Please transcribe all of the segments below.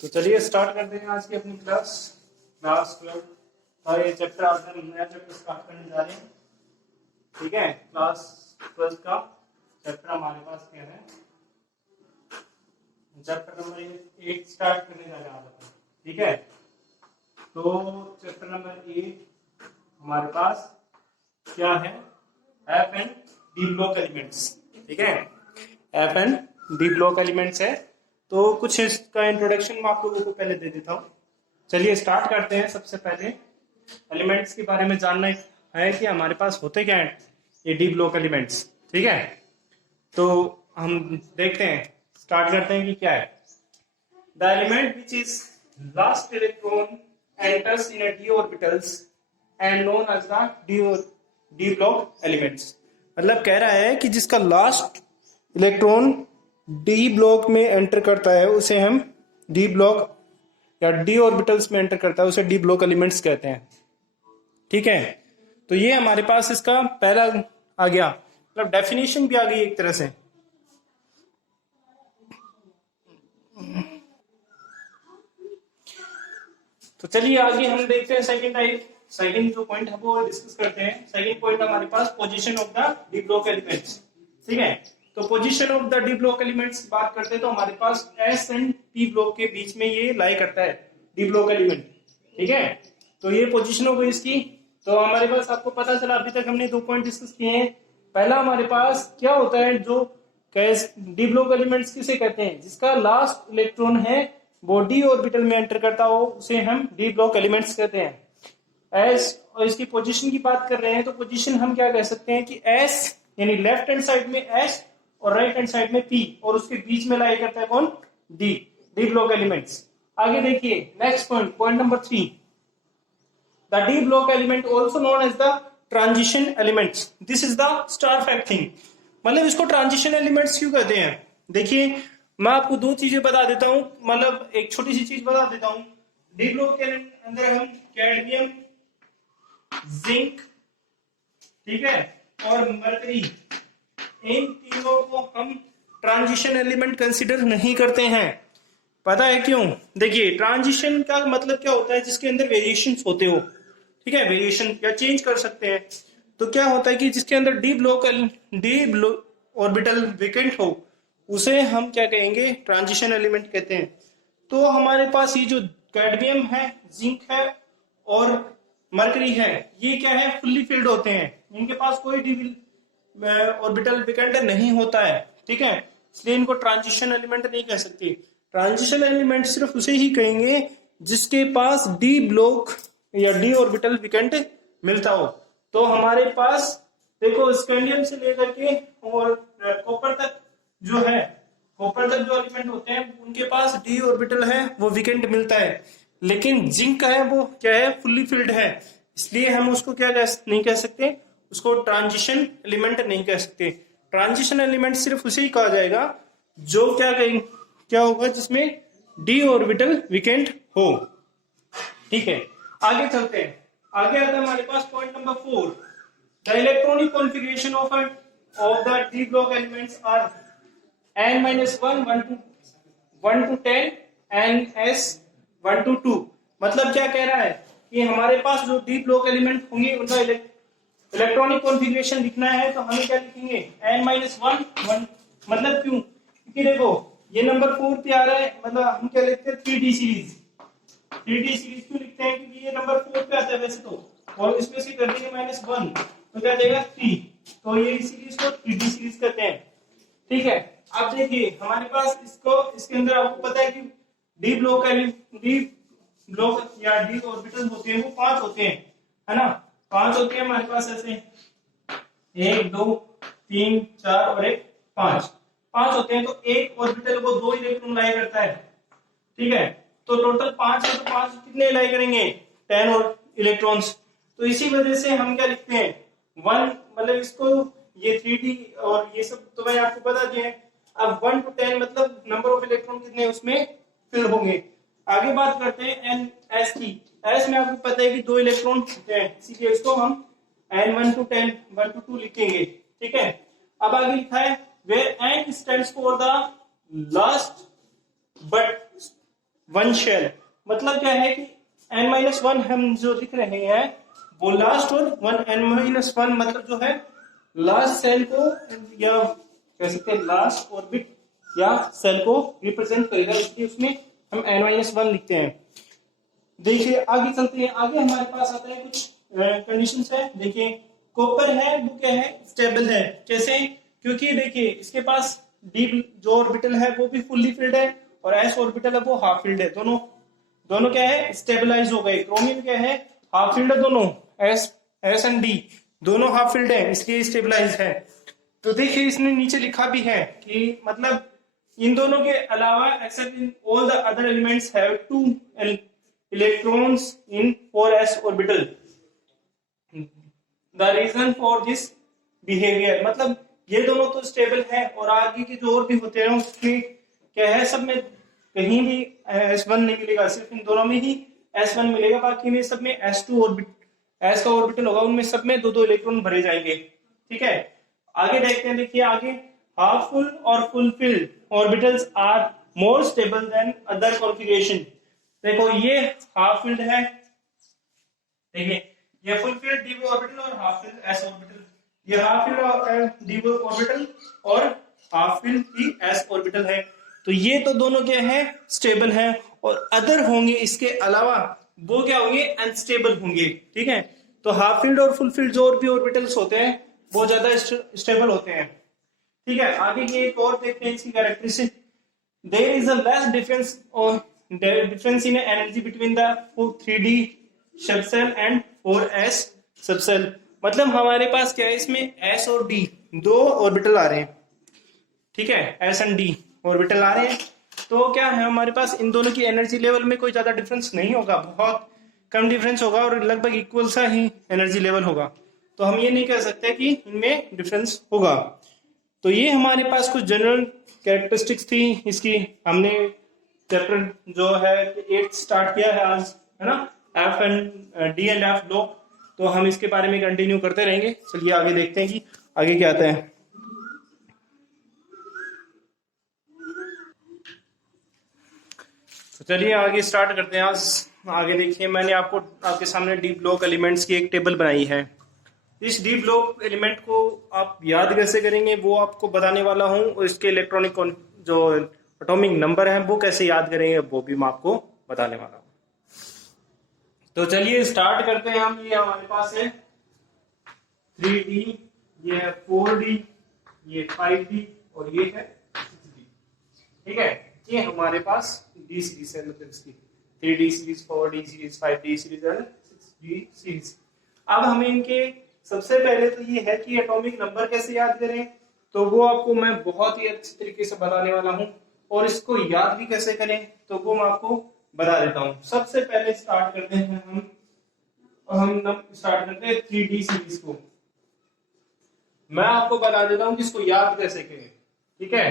तो चलिए स्टार्ट करते हैं आज की अपनी क्लास 12 और ये चैप्टर आज हम नया चैप्टर स्टार्ट करने जा रहे हैं। ठीक है, क्लास 12 का चैप्टर हमारे पास क्या है, चैप्टर नंबर 8 स्टार्ट करने जा रहे हैं आज अपन। ठीक है, तो चैप्टर नंबर 8 हमारे पास क्या है, F and D block elements. ठीक है, F and D block elements है। तो कुछ इसका इंट्रोडक्शन मैं आप लोगों को पहले दे देता हूँ। चलिए स्टार्ट करते हैं। सबसे पहले एलिमेंट्स के बारे में जानना है कि हमारे पास होते क्या है ये डी ब्लॉक एलिमेंट्स। ठीक है, तो हम देखते हैं, स्टार्ट करते हैं कि क्या है। The element which is last electron enters in D orbitals and known as the D block elements. मतलब कह रहा है कि जिसका लास्ट इलेक्ट्रॉन डी ब्लॉक में एंटर करता है उसे हम डी ब्लॉक या डी ऑर्बिटल्स में एंटर करता है उसे डी ब्लॉक एलिमेंट्स कहते हैं। ठीक है, तो ये हमारे पास इसका पहला आ गया, मतलब डेफिनेशन भी आ गई एक तरह से। तो चलिए आगे हम देखते हैं सेकंड जो पॉइंट है वो डिस्कस करते हैं। सेकंड पॉइंट हमारे पास position of the D block elements. ठीक है, तो position of the D block elements बात करते हैं तो हमारे पास एस एंड पी ब्लॉक के बीच में ये लाई करता है डी ब्लॉक एलिमेंट। ठीक है, तो ये पोजीशन हो गई इसकी। तो हमारे पास आपको पता चला अभी तक हमने 2 पॉइंट डिस्कस किए हैं। पहला हमारे पास क्या होता है, जो डी ब्लॉक एलिमेंट्स किसे कहते हैं, जिसका लास्ट इलेक्ट्रॉन है वो डी ऑर्बिटल में एंटर करता हो उसे हम डी ब्लॉक एलिमेंट्स कहते हैं। एस और इसकी पोजीशन की बात कर रहे हैं तो पोजीशन हम क्या कह सकते हैं कि एस यानी लेफ्ट हैंड साइड में एस और राइट हैंड साइड में पी और उसके बीच में लाई करता है कौन, डी ब्लॉक एलिमेंट्स। आगे देखिए next point number 3, the D block element also known as the transition elements. This is the star fact thing. मतलब इसको ट्रांजिशन एलिमेंट्स क्यों कहते हैं, देखिए मैं आपको 2 चीजें बता देता हूं, मतलब एक छोटी सी चीज बता देता हूं। डी ब्लॉक के अंदर हम कैडमियम, जिंक, ठीक है, और मरकरी, इन तीनों को हम ट्रांजिशन एलिमेंट कंसीडर नहीं करते हैं। पता है क्यों? देखिए ट्रांजिशन का मतलब क्या होता है, जिसके अंदर वेरिएशंस होते हो। ठीक है, वेरिएशन या चेंज कर सकते हैं। तो क्या होता है कि जिसके अंदर डी ब्लॉक ऑर्बिटल वेकेंट हो उसे हम क्या कहेंगे, ट्रांजिशन एलिमेंट कहते हैं। तो हमारे पास ये जो कैडमियम है, जिंक है और मरकरी है, ये क्या है, फुल्ली फिल्ड होते हैं, इनके पास कोई ऑर्बिटल वेकेंट नहीं होता है। ठीक है, इसलिए इनको ट्रांजिशन एलिमेंट नहीं कह सकते। ट्रांजिशन एलिमेंट सिर्फ उसे ही कहेंगे जिसके पास डी ब्लॉक या डी ऑर्बिटल वेकेंट मिलता हो। तो हमारे पास देखो स्कैंडियम से लेकर के और कॉपर तक जो है, कॉपर तक जो एलिमेंट होते हैं उनके पास डी ऑर्बिटल है, वो वेकेंट मिलता है। लेकिन जिंक है वो क्या है, फुल्ली फिल्ड है, इसलिए हम उसको क्या नहीं कह सकते, उसको ट्रांजिशन एलिमेंट नहीं कह सकते। ट्रांजिशन एलिमेंट सिर्फ उसे ही कहा जाएगा जो क्या होगा, जिसमें डी ऑर्बिटल वेकेंट हो। ठीक है, आगे चलते हैं। आगे आता है हमारे पास point number 4, the electronic configuration of the D block elements are n-1 1 to 10 and s 1 to 2। मतलब क्या कह रहा है कि हमारे पास जो डी ब्लॉक एलिमेंट होंगे उनका इलेक्ट्रॉनिक कॉन्फ़िगरेशन लिखना है तो हमें क्या लिखेंगे, n-1 1। मतलब क्यों, क्योंकि देखो ये नंबर 4 पे आ रहा है, मतलब हम क्या लिखते हैं 3D सीरीज। 3D सीरीज क्यों लिखते हैं, क्योंकि ये नंबर 4 पे आता है वैसे तो, और इसमें से कर देंगे -1 तो क्या देगा 3, तो ये सीरीज को 3D सीरीज कहते हैं। ठीक है, अब देखिए हमारे पास इसके अंदर आपको पता है कि डी ब्लॉक या डी ऑर्बिटल होते हैं वो 5 होते हैं, है ना, 5 होते हैं हमारे पास, ऐसे 1 2 3 4 और 1 5 होते हैं। तो एक ऑर्बिटल को 2 इलेक्ट्रॉन लाई करता है। ठीक है, तो टोटल 5 है, तो 5 कितने लाई करेंगे, 10 और इलेक्ट्रॉन्स। तो इसी वजह से हम क्या लिखते हैं 1, मतलब इसको ये 3D और ये सब तो भाई आपको बता दिया है। अब 1 to 10 मतलब नंबर ऑफ इलेक्ट्रॉन कितने उसमें फिल होंगे। आगे बात करते हैं एस की। एस में आपको पता है कि 2 इलेक्ट्रॉन होते हैं, इसीलिए इसको हम n-1 to 10 1 to 2 लिखेंगे। ठीक है, अब आगे लिखा है where n stands for the last but one shell, मतलब क्या है कि n-1 हम जो लिख रहे हैं वो लास्ट और वन n-1 मतलब जो है लास्ट सेल को या कह सकते हैं लास्ट ऑर्बिट या सेल को रिप्रेजेंट करेगा, इसलिए उसमें हम n-1 लिखते हैं। देखिए आगे चलते हैं, आगे हमारे पास आता है कुछ कंडीशंस है। देखिए कॉपर है वो क्या है, स्टेबल है। कैसे? क्योंकि देखिए इसके पास डी जो ऑर्बिटल है वो भी फुल्ली फिल्ड है और एस ऑर्बिटल है वो हाफ फिल्ड है। दोनों दोनों क्या है, स्टेबलाइज हो गए। क्रोमियम क्या है, हाफ फिल्ड है। दोनों एस एस एंड डी दोनों हाफ फिल्ड है, इसलिए स्टेबलाइज है। तो देखिए इसने नीचे लिखा भी है कि मतलब इन दोनों के अलावा accept in all the other elements have 2 electrons in 4s orbital. The reason for this behavior, मतलब ये दोनों तो स्टेबल है और आगे के जो और भी होते हैं उसमें क्या है, सब में कहीं भी s1 नहीं मिलेगा, सिर्फ इन दोनों में ही s1 मिलेगा। बाकी में सब में s2 ऑर्बिट s का ऑर्बिटल होगा, उनमें सब में दो दो इलेक्ट्रॉन भरे जाएंगे। ठीक है, आगे देखते हैं। देखिए आगे हाफ फुल और full filled orbitals are more stable than other configuration. देखो ये हाफ फील्ड है, देखिए ये फुल फील्ड डी ऑर्बिटल और हाफ फील्ड एस ऑर्बिटल। ये हाफ फील्ड और डी ऑर्बिटल और हाफ फील्ड की एस ऑर्बिटल है। तो ये तो दोनों क्या है, स्टेबल है, और अदर होंगे इसके अलावा वो क्या होंगे, अनस्टेबल होंगे। ठीक है, तो हाफ फील्ड और फुल फील्ड जो और भी ऑर्बिटल्स होते हैं वो ज्यादा स्टेबल होते हैं। ठीक है, आगे ये एक और देखते हैं इसकी characteristic. There is a less difference और difference in energy between the 3D subcell and 4s subcell। मतलब हमारे पास क्या है, इसमें s और d दो ऑर्बिटल आ रहे हैं। ठीक है, s एंड d ऑर्बिटल आ रहे हैं। तो क्या है, हमारे पास इन दोनों की एनर्जी लेवल में कोई ज्यादा डिफरेंस नहीं होगा, बहुत कम डिफरेंस होगा और लगभग इक्वल सा ही एनर्जी लेवल होगा। तो हम ये नहीं कह सकते कि इनमें डिफरेंस होगा। तो ये हमारे पास कुछ जनरल कैरेक्टरिस्टिक्स थी इसकी। हमने चैप्टर जो है 8 स्टार्ट किया है आज, है ना, F and D and F block. तो हम इसके बारे में कंटिन्यू करते रहेंगे। चलिए आगे देखते हैं कि आगे क्या आता है। तो चलिए आगे स्टार्ट करते हैं आज। आगे देखिए, मैंने आपको आपके सामने डी ब्लॉक एलिमेंट्स की एक टेबल बनाई है। इस डी ब्लॉक एलिमेंट को आप याद कैसे करेंगे वो आपको बताने वाला हूं, और इसके इलेक्ट्रॉनिक जो एटॉमिक नंबर है वो कैसे याद करेंगे वो भी मैं आपको बताने वाला हूं। तो चलिए स्टार्ट करते हैं हम। ये हमारे पास है 3D, ये है 4D, ये 5D और ये है 6D। ठीक है, ये हमारे पास डी सीरीज है, मतलब इसकी 3D series, 4D series, 5D series और 6D सीरीज। अब हमें इनके सबसे पहले तो ये है कि एटॉमिक नंबर कैसे याद करें, तो वो आपको मैं बहुत ही अच्छे तरीके से बताने वाला हूं। और इसको याद भी कैसे करें तो वो मैं आपको बता देता हूं। सबसे पहले स्टार्ट करते हैं हम स्टार्ट करते हैं 3D सीरीज को। मैं आपको बता देता हूं कि इसको याद कैसे करें। ठीक है,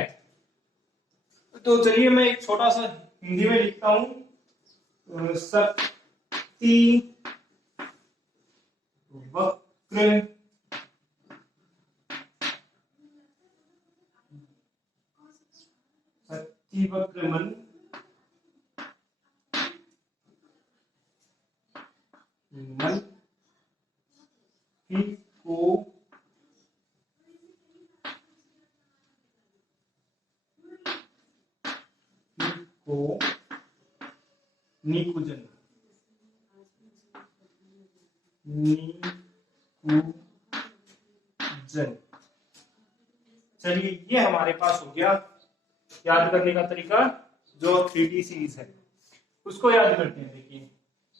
तो चलिए मैं एक छोटा सा हिंदी में लिखता हूं। शक्ति वक्र वक्रमन को निकुंजन चलिए ये हमारे पास हो गया याद करने का तरीका। जो 3D सीरीज है उसको याद करते हैं। देखिए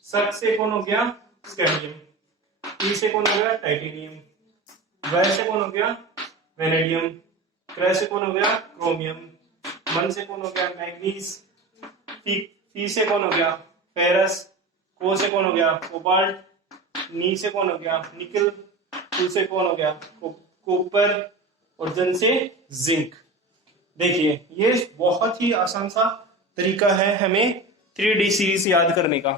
सक से कौन हो गया, स्कैंडियम। टी से कौन हो गया, टाइटेनियम। वै से कौन हो गया, वेनेडियम। क्रै से कौन हो गया, क्रोमियम। मन से कौन हो गया, मैग्नीज। पी से कौन हो गया, फेरस। को से कौन हो गया, कोबाल्ट। नी से कौन हो गया, निकल। कु से कौन हो गया, कॉपर। और जन से जिंक। देखिए ये बहुत ही आसान सा तरीका है हमें 3D सीरीज याद करने का।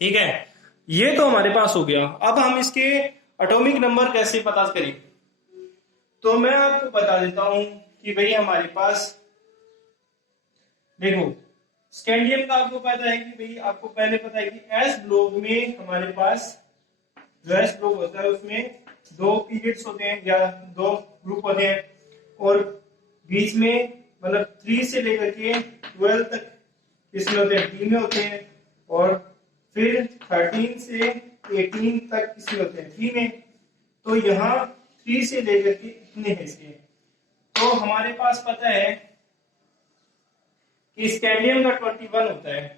ठीक है, ये तो हमारे पास हो गया। अब हम इसके एटॉमिक नंबर कैसे पता करें, तो मैं आपको बता देता हूं कि भाई हमारे पास देखो स्कैंडियम का आपको पता है कि भाई, आपको पहले पता है कि एस ब्लॉक में हमारे पास जो एस ब्लॉक होता है उसमें 2 पीरियड्स होते हैं या 2 ग्रुप होते हैं, और बीच में मतलब 3 से लेकर के 12 तक किसमें होते हैं, डी में होते हैं, और फिर 13 से 18 तक किसमें होते हैं, बी में। तो यहाँ 3 से लेकर के इतने हिस्से, तो हमारे पास पता है कि स्कैंडियम का 21 होता है,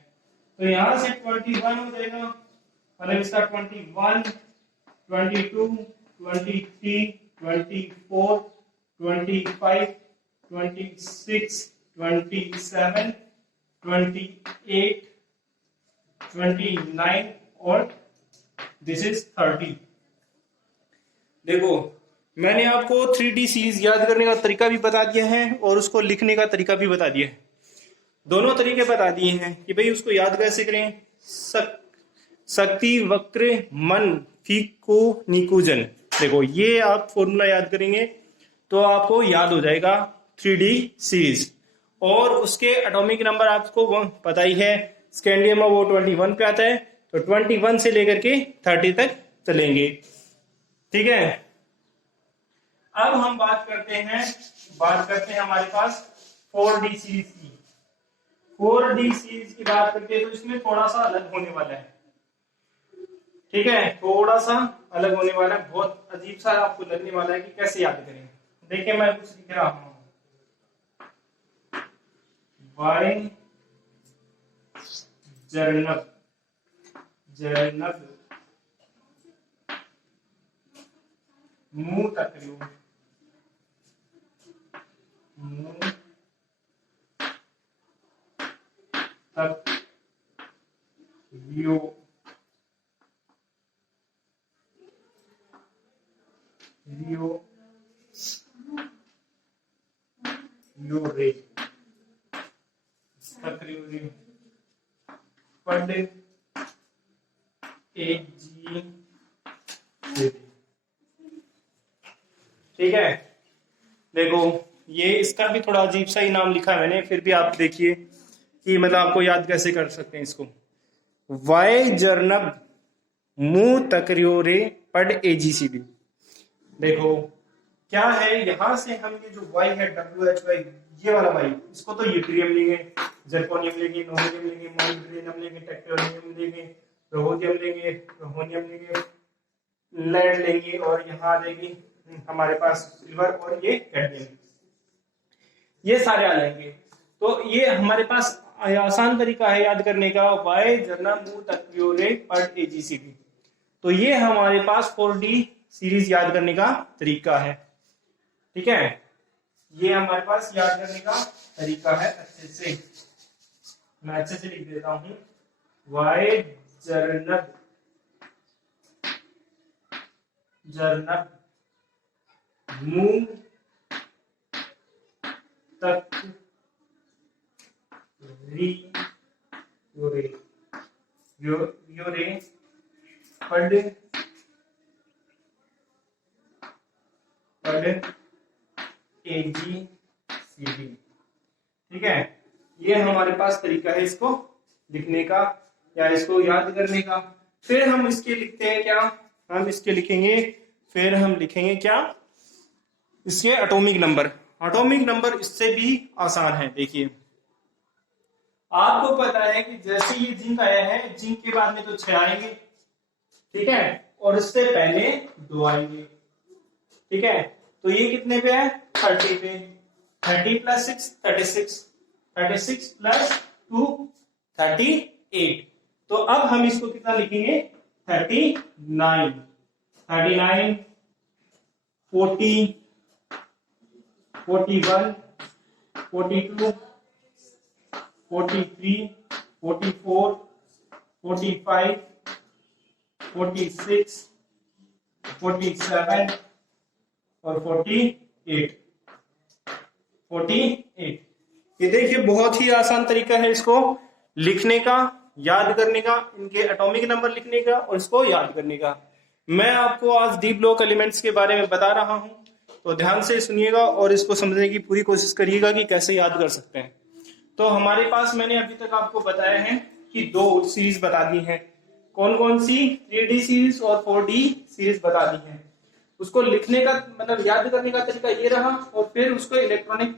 तो यहां से 21 हो जाएगा, मतलब इसका 21, 22, 23, 24, 25, 26, 27, 28, 29 और दिस इज 30। देखो, मैंने आपको 3D सीरीज याद करने का तरीका भी बता दिया है और उसको लिखने का तरीका भी बता दिया है। दोनों तरीके बता दिए हैं कि भाई उसको याद कैसे करें। शक्ति वक्र मन फीको निकुजन, देखो ये आप फॉर्मूला याद करेंगे तो आपको याद हो जाएगा 3D सीरीज। और उसके एटॉमिक नंबर आपको पता ही है, स्कैंडियम वो 21 पे आता है, तो 21 से लेकर के 30 तक चलेंगे। ठीक है, अब हम बात करते हैं हमारे पास 4D सीरीज की। 4D सीरीज की बात करते हैं तो इसमें थोड़ा सा अलग होने वाला है। ठीक है, थोड़ा सा अलग होने वाला है, बहुत अजीब सा आपको लगने वाला है कि कैसे याद करें। देखिए मैं कुछ लिख रहा हूं, वाई जर्नब मुंह तकरियो तक रे पढ़ एजी। ठीक है, देखो ये इसका भी थोड़ा अजीब सा ही नाम लिखा है मैंने, फिर भी आप देखिए कि मतलब आपको याद कैसे कर सकते हैं इसको। वाई जर्नब मुंह तकरियोरे पढ़ एजीसीडी। देखो क्या है, यहां से हम ये जो वाई है WHY, ये वाला वाई, इसको तो यूट्रियम लेंगे, जर्कोनियम लेंगे, नोनियम लेंगे, मोलिब्डेनम लेंगे, टेक्टोनियम लेंगे, रोहोनियम लेंगे, लेड लेंगे, और यहाँ आ जाएगी हमारे पास सिल्वर और ये कैडमियम, ये सारे आ जाएंगे। तो ये हमारे पास आसान तरीका है याद करने का, वाई जर्नब मुंह तकरियोरे पढ़ एजीसीडी। तो ये हमारे पास 4D सीरीज याद करने का तरीका है। ठीक है, ये हमारे पास याद करने का तरीका है। अच्छे से मैं अच्छे से लिख देता हूं, वाई जर्नब मुंह तक योरे पढ़ एजीसीडी। ठीक है, ये हमारे पास तरीका है इसको लिखने का या इसको याद करने का। फिर हम इसके लिखते हैं क्या, हम इसके लिखेंगे, फिर हम लिखेंगे क्या, इसके एटॉमिक नंबर। एटॉमिक नंबर इससे भी आसान है। देखिए आपको पता है कि जैसे ये जिंक आया है, जिंक के बाद में तो 6 आएंगे, ठीक है, और इससे पहले 2 आएंगे। ठीक है, तो ये कितने पे है, 30 पे। 30 प्लस 6 36, 36 प्लस 2 38। तो अब हम इसको कितना लिखेंगे, 39, 40, 41, 42, 43, 44, 45, 46, 47 और 48। ये देखिए बहुत ही आसान तरीका है इसको लिखने का, याद करने का, इनके एटॉमिक नंबर लिखने का और इसको याद करने का। मैं आपको आज डी ब्लॉक एलिमेंट्स के बारे में बता रहा हूं, तो ध्यान से सुनिएगा और इसको समझने की पूरी कोशिश करिएगा कि कैसे याद कर सकते हैं। तो हमारे पास मैंने अभी तक आपको बताया है कि दो सीरीज बता दी हैं। कौन कौन सी? 3D सीरीज और 4D सीरीज बता दी है। उसको लिखने का मतलब याद करने का तरीका ये रहा, और फिर उसको इलेक्ट्रॉनिक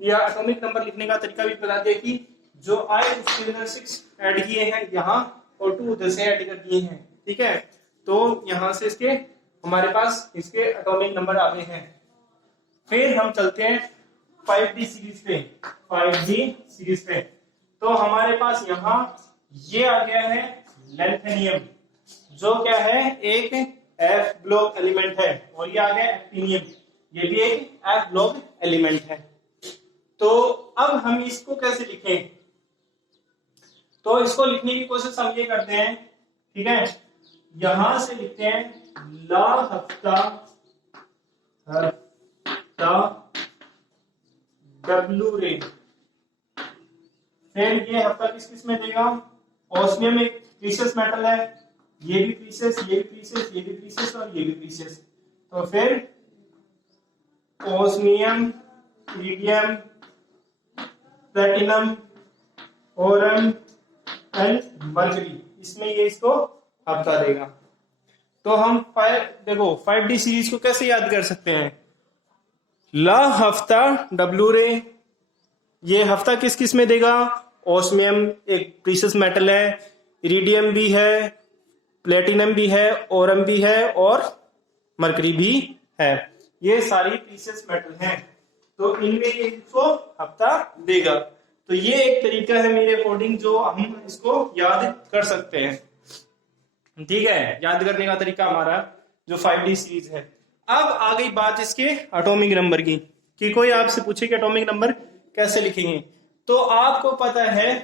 या एटॉमिक नंबर लिखने का तरीका भी बता दिया कि जो आए उसके अंदर 6 ऐड किए हैं यहाँ और 2 उधर से ऐड कर दिए हैं। ठीक है, तो यहाँ से इसके हमारे पास इसके एटॉमिक नंबर आ गए हैं। फिर हम चलते हैं 5D सीरीज पे। 5D सीरीज पे तो हमारे पास यहाँ ये आ गया है लैंथेनियम, जो क्या है एक एफ ब्लॉक एलिमेंट है, और ये आ गया एक्टिनियम, ये भी एक एफ ब्लॉक एलिमेंट है। तो अब हम इसको कैसे लिखें? तो इसको लिखने की कोशिश हम ये करते हैं, ठीक है, यहां से लिखते हैं ला हफ्ता डब्लू रे। फिर ये हफ्ता किस किस में देगा? ऑस्मियम एक प्रीशियस मेटल है, ये भी प्रीशियस, ये भी प्रीशियस, ये भी प्रीशियस और ये भी प्रीशियस। तो फिर osmium, iridium, platinum, Oram and mercury, इसमें ये इसको हफ्ता देगा। तो हम देखो 5D सीरीज को कैसे याद कर सकते हैं? ला हफ्ता डब्लू रे, ये हफ्ता किस किस में देगा? ऑस्मियम एक प्रीशियस मेटल है, इरिडियम भी है, प्लेटिनम भी है, ओरम भी है और मरकरी भी है। ये सारी प्रीशियस मेटल हैं, तो इनमें ये इसको हफ्ता देगा। तो ये एक तरीका है मेरे अकॉर्डिंग जो हम इसको याद कर सकते हैं। ठीक है, याद करने का तरीका हमारा जो 5D सीरीज है। अब आ गई बात इसके एटॉमिक नंबर की, कि कोई आपसे पूछे कि एटॉमिक नंबर कैसे लिखेंगे, तो आपको पता है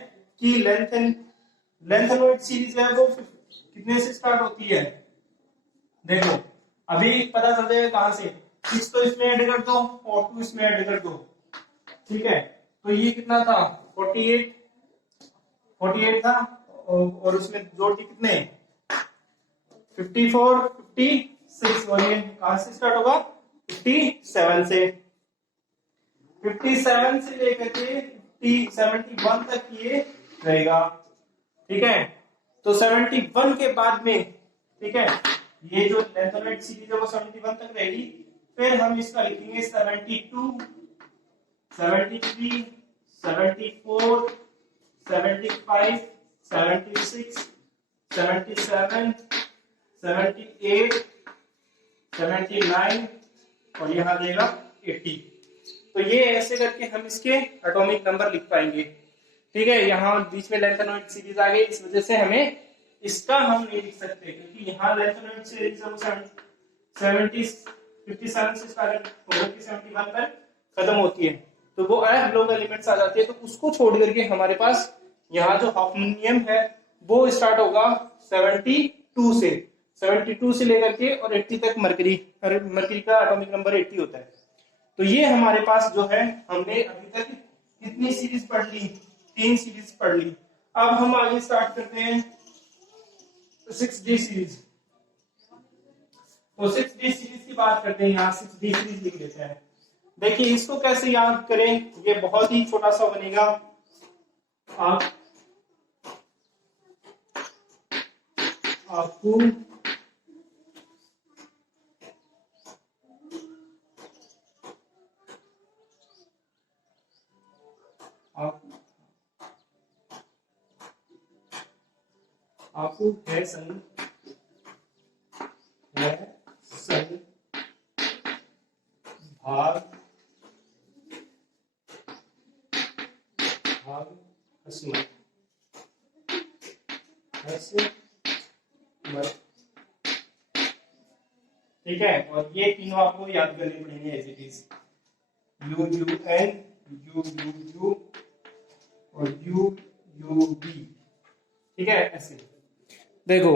कि लेंथेनॉइड सीरीज है वो कितने से स्टार्ट होती है? देखो अभी पता चल जाएगा कहां से, 6 तो इसमें ऐड कर दो और 2 इसमें ऐड कर दो। ठीक है, तो ये कितना था? 48 था, और उसमें जोड़ के कितने? 54, 56, और ये कहां से स्टार्ट होगा? 57 से। 57 से लेकर के 71 तक ये रहेगा। ठीक है, तो 71 के बाद में, ठीक है, ये जो लेंथेनॉइड सीरीज है वो 71 तक रहेगी। फिर हम इसका लिखेंगे 72, 73, 74, 75, 76, 77, 78, 79 और यहाँ देगा 80। तो ये ऐसे करके हम इसके एटॉमिक नंबर लिख पाएंगे। ठीक है, यहाँ बीच में लेंथेनॉइड सीरीज आ गई, इस वजह से हमें इसका हम नहीं लिख सकते, क्योंकि यहाँ लेंथेनॉइड सीरीज 57 से स्टार्ट होकर 71 पर खत्म होती है, तो वो एफ ब्लॉक एलिमेंट्स आ जाती है। तो उसको छोड़ करके हमारे पास यहाँ जो हाफनियम है वो स्टार्ट होगा 72 से। 72 से लेकर के और 80 तक मरकरी का एटॉमिक नंबर 80 होता है। तो ये हमारे पास जो है, हमने अभी तक कितनी सीरीज पढ़ ली? 3 सीरीज पढ़ ली। अब हम आगे स्टार्ट करते हैं 6D सीरीज। तो 6D सीरीज की बात करते हैं, यहाँ 6D सीरीज लिख लेते हैं। देखिए इसको कैसे याद करें, ये बहुत ही छोटा सा बनेगा। आपको आपको है संग भाग हस्मत ठीक है, और ये तीनों आपको याद करने पड़ेंगे as it is. U U N, U U U और यू यू बी। ठीक है, ऐसे देखो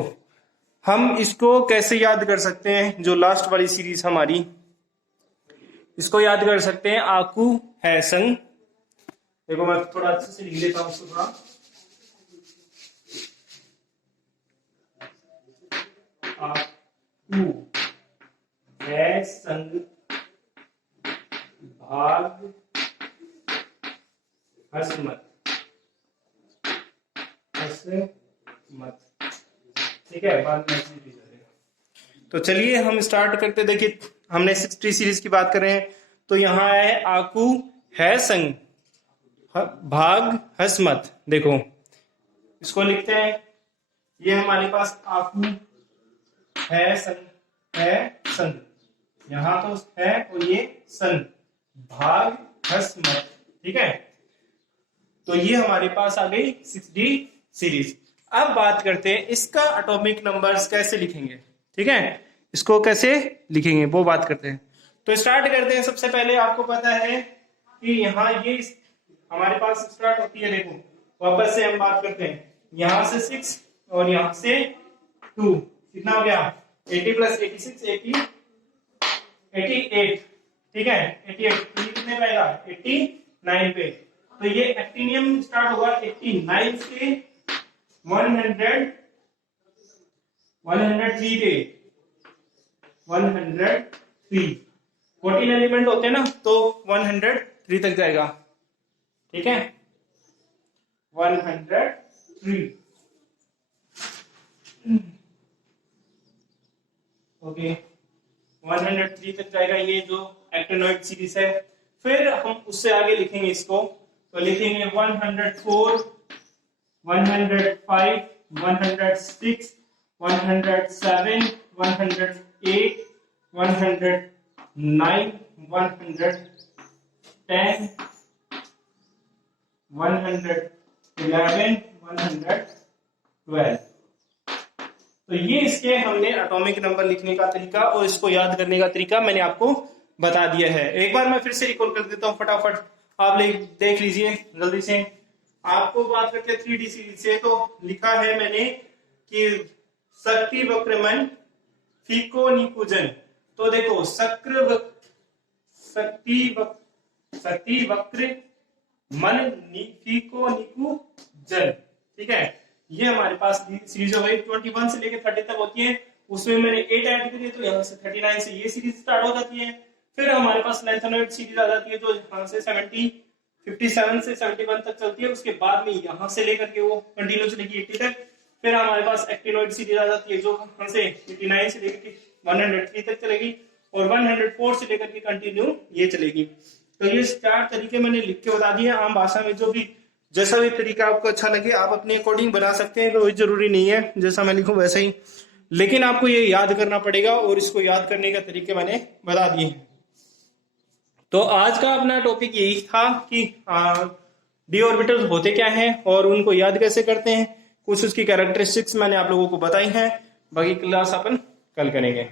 हम इसको कैसे याद कर सकते हैं। जो लास्ट वाली सीरीज हमारी, इसको याद कर सकते हैं आकू है संग। देखो मैं थोड़ा अच्छे से लिख लेता हूं उसको थोड़ा। आकू है संग भाग हस्मत। मत, ठीक है, बाद में तो चलिए हम स्टार्ट करते। देखिए हमने 60 सीरीज की बात कर रहे हैं, तो यहाँ है आकू है संग भाग हसमत। देखो इसको लिखते हैं, ये हमारे पास आकू है संग, यहाँ तो है और ये संग भाग हसमत, ठीक है। तो ये हमारे पास आ गई 6D सीरीज। अब बात करते हैं इसका एटॉमिक नंबर्स कैसे लिखेंगे, ठीक है, इसको कैसे लिखेंगे वो बात करते हैं। तो स्टार्ट करते हैं। सबसे पहले आपको पता है कि यहाँ ये हमारे पास स्टार्ट होती है, देखो वापस से हम बात करते हैं, यहाँ से 6 और यहाँ से 2, कितना हो गया 80 + 86 88, ठीक है 88, तो ये कितने पे आएगा 89 पे। तो ये एक्टिनियम स्टार्ट होगा 89 से 103 पे, 103 14 एलिमेंट होते हैं ना, तो 103 तक जाएगा, ठीक है 103, ओके 103 तक जाएगा ये जो एक्टिनोइड सीरीज है। फिर हम उससे आगे लिखेंगे इसको, तो लिखेंगे 104, 105, 106, 107, 108, 109, 110, 111, 112। तो ये इसके हमने एटॉमिक नंबर लिखने का तरीका और इसको याद करने का तरीका मैंने आपको बता दिया है। एक बार मैं फिर से रिकॉल कर देता हूं फटाफट, आप देख लीजिए जल्दी से। आपको बात करते हैं 3D सीरीज से, तो लिखा है मैंने कि शक्ति वक्रमन फीको निकुजन। तो देखो शक्ति वक्र मन फीको निकुजन, ठीक है, ये हमारे पास सीरीज हो गई 21 से लेकर 30 तक होती है। उसमें मैंने 8 ऐड करी, तो यहाँ से 39 से ये सीरीज स्टार्ट हो जाती है। फिर हमारे पास लैंथेनॉइड सीरीज आ जाती है, जो यहाँ से 57 से 71 तक चलती है। उसके बाद में यहाँ से लेकर के वो कंटिन्यू चलेगी 80 तक। फिर हमारे पास एक्टिनोइड सीरीज आ जाती है, जो यहाँ से 89 से लेकर के 103 तक चलेगी, और 104 से लेकर के कंटिन्यू ये चलेगी। तो ये 4 तरीके मैंने लिख के बता दिए। आम भाषा में जो भी जैसा भी तरीका आपको अच्छा लगे आप अपने अकॉर्डिंग बना सकते हैं, कोई जरूरी नहीं है जैसा मैं लिखूं वैसा ही, लेकिन आपको ये याद करना पड़ेगा, और इसको याद करने का तरीके मैंने बता दिए हैं। तो आज का अपना टॉपिक यही था कि डी ऑर्बिटल होते क्या हैं और उनको याद कैसे करते हैं। कुछ उसकी कैरेक्टरिस्टिक्स मैंने आप लोगों को बताई हैं, बाकी क्लास अपन कल करेंगे।